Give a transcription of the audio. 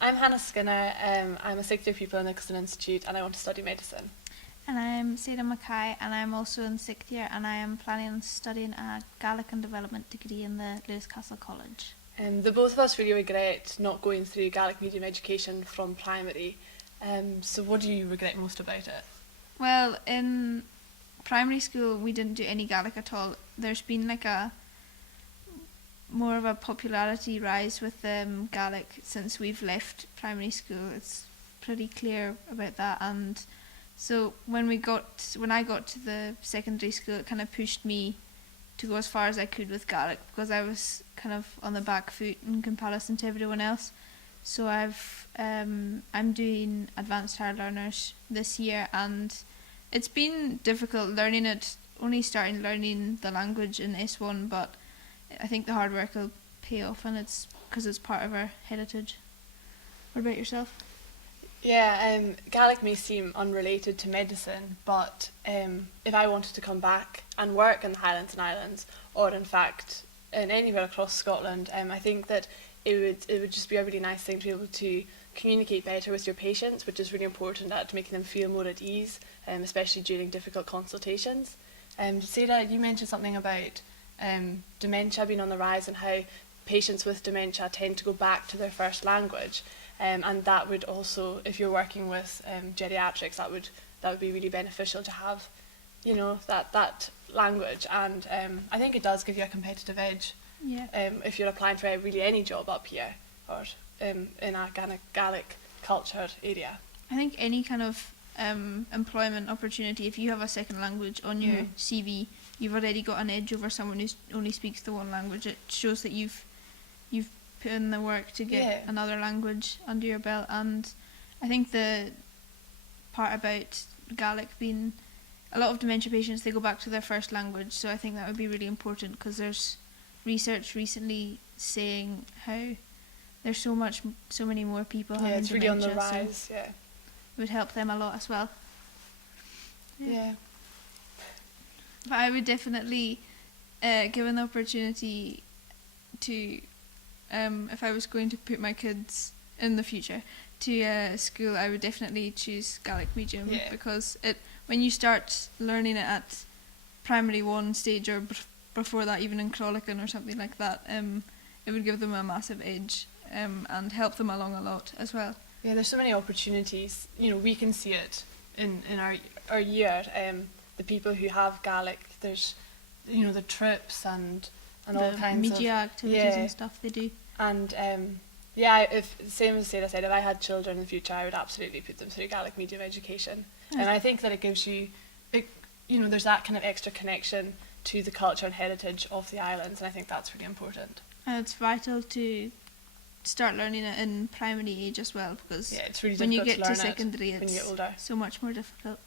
I'm Hannah Skinner. I'm a sixth year pupil in Nicolson Institute and I want to study medicine. And I'm Sarah MacKay and I'm also in sixth year and I am planning on studying a Gaelic and Development degree in the Lewis Castle College. The both of us really regret not going through Gaelic Medium Education from primary. So what do you regret most about it? Well, in primary school we didn't do any Gaelic at all. There's been like a more of a popularity rise with Gaelic since we've left primary school. It's pretty clear about that, and so when I got to the secondary school, it kind of pushed me to go as far as I could with Gaelic because I was kind of on the back foot in comparison to everyone else. So I'm doing advanced higher learners this year, and it's been difficult learning it. Only starting learning the language in S1, but I think the hard work will pay off, and it's because it's part of our heritage. What about yourself? Yeah, Gaelic may seem unrelated to medicine, but if I wanted to come back and work in the Highlands and Islands, or in fact in anywhere across Scotland, I think that it would just be a really nice thing to be able to communicate better with your patients, which is really important at making them feel more at ease, especially during difficult consultations. Sarah, you mentioned something about dementia being on the rise and how patients with dementia tend to go back to their first language. And that would also, if you're working with geriatrics, that would be really beneficial to have, that language. And I think it does give you a competitive edge. Yeah. If you're applying for really any job up here or in a kind of Gaelic cultured area. I think any kind of employment opportunity, if you have a second language on your CV, you've already got an edge over someone who only speaks the one language. It shows that you've put in the work to get another language under your belt. And I think the part about Gaelic being, a lot of dementia patients, they go back to their first language, so I think that would be really important because there's research recently saying how there's so many more people having it's dementia, really on the rise. so it would help them a lot as well. Yeah. But I would definitely, given the opportunity to, if I was going to put my kids in the future to school, I would definitely choose Gaelic Medium because when you start learning it at primary 1 stage or before that, even in Crolican or something like that, it would give them a massive edge and help them along a lot as well. Yeah, there's so many opportunities. We can see it in our year. The people who have Gaelic, there's the trips and all kinds of media activities and stuff they do. And if same as Sarah said, if I had children in the future, I would absolutely put them through Gaelic Medium Education. And I think that it gives you, there's that kind of extra connection to the culture and heritage of the islands, and I think that's really important. And it's vital to start learning it in primary age as well, because it's really when you difficult get to learn to secondary, when you get older. so much more difficult.